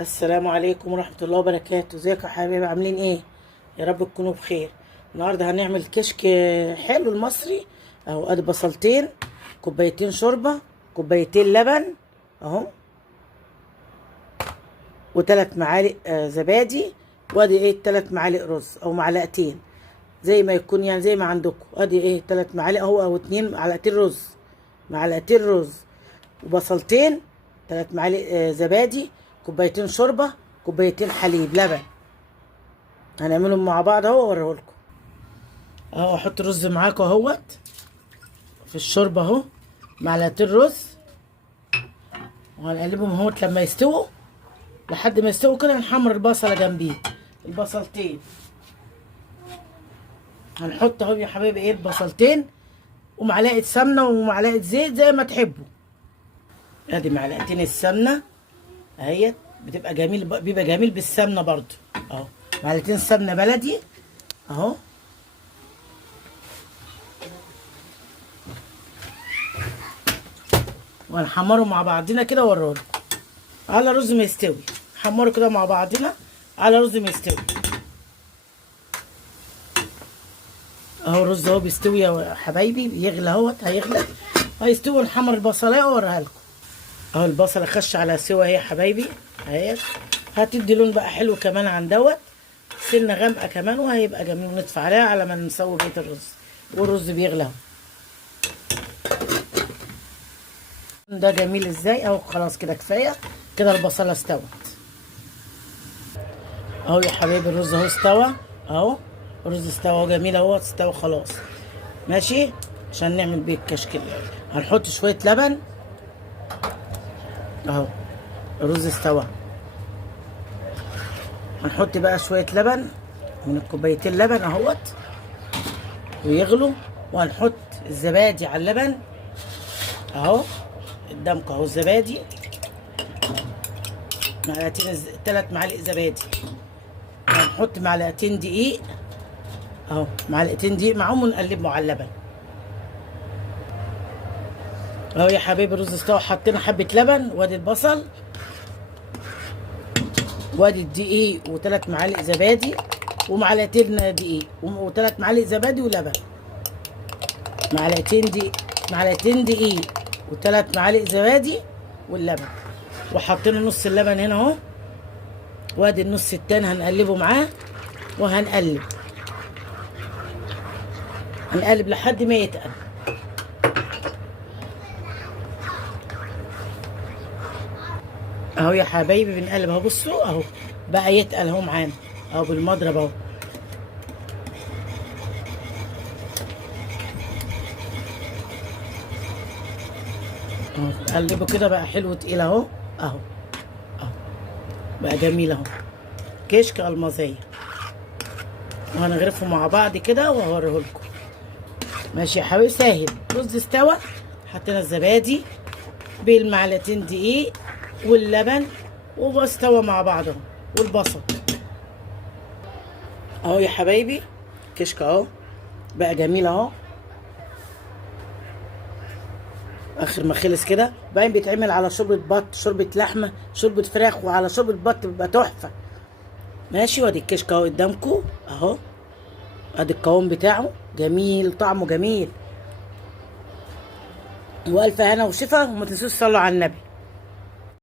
السلام عليكم ورحمة الله وبركاته. ازيكم يا حبايبي؟ عاملين ايه؟ يا رب تكونوا بخير. النهارده هنعمل كشك حلو المصري اهو. ادي بصلتين، كوبايتين شوربة، كوبايتين لبن اهو، وثلاث معالق زبادي، وادي ايه 3 معالق رز او معلقتين زي ما يكون، يعني زي ما عندكم. ادي ايه 3 معالق اهو، او 2 معلقتين رز، معلقتين رز وبصلتين، 3 معالق زبادي، كوبايتين شوربه، كوبايتين حليب لبن. هنعملهم مع بعض اهو واوريهولكم اهو. احط الرز معاكم اهوت في الشوربه اهو، معلقتين رز، وهنقلبهم اهوت لما يستووا. لحد ما يستووا كده نحمر البصله جنبيه، البصلتين هنحط اهو يا حبايبي ايه البصلتين، ومعلقه سمنه ومعلقه زيت زي ما تحبوا. ادي معلقتين السمنه اهيت، بتبقى جميل، بيبقى جميل بالسمنه برضو اهو. معلقتين سمنه بلدي اهو، وهنحمرهم مع بعضنا كده واوريهولكم على رز ما يستوي. نحمره كده مع بعضنا على رز ما يستوي اهو. الرز اهو بيستوي يا حبايبي، بيغلى اهوت، هيغلى هيستوي. نحمر البصلايه واوريها لكم اهو. البصله خش على سوا اهي يا حبايبي اهي، هتدي لون بقى حلو كمان عن دوت، سنه غامقه كمان، وهيبقى جميل. ونطفي عليها على ما نسوي بقيه الرز، والرز بيغلى اهو. ده جميل ازاي اهو. خلاص كده كفايه كده، البصله استوت اهو يا حبايبي. الرز اهو استوى اهو، الرز استوى اهو، جميل اهو، استوى خلاص. ماشي، عشان نعمل بيه الكشك. هنحط شويه لبن اهو. الرز استوى، هنحط بقى شويه لبن من الكوبايتين لبن اهوت ويغلوا. وهنحط الزبادي على اللبن اهو قدامكم اهو. الزبادي معلقتين، 3 معالق زبادي. هنحط معلقتين دقيق اهو، معلقتين دقيق معاهم، ونقلبهم على اللبن اهو يا حبايبي. الرز استوى، حطينا حبه لبن، وادي البصل، وادي الدقيق، و3 معالق زبادي، ومعلقتين دقيق، و3 معالق زبادي ولبن. معلقتين دقيق، معلقتين دقيق، و3 معالق زبادي واللبن. وحطينا نص اللبن هنا اهو، وادي النص التاني هنقلبه معاه. وهنقلب لحد ما يتقل اهو يا حبايبي. بنقلب اهو، بصوا اهو بقى يتقل اهو معانا اهو بالمضرب اهو. قلبه كده بقى حلو تقيل اهو اهو اهو، بقى جميل اهو، كشك المازيه. وهنغرفه مع بعض كده وهوريه لكم. ماشي يا حبيبي، سهل. رز استوى، حطينا الزبادي بالمعلقتين دقيق واللبن، واستوى مع بعض اهو، والبصل اهو يا حبايبي. كشك اهو بقى جميل اهو. اخر ما خلص كده باين بيتعمل على شوربه بط، شوربه لحمه، شوربه فراخ، وعلى شوربه بط بيبقى تحفه. ماشي، وادي الكشك اهو قدامكم اهو. ادي القوام بتاعه جميل، طعمه جميل. والف هنا وشفا، وما تنسوش تصلوا على النبي.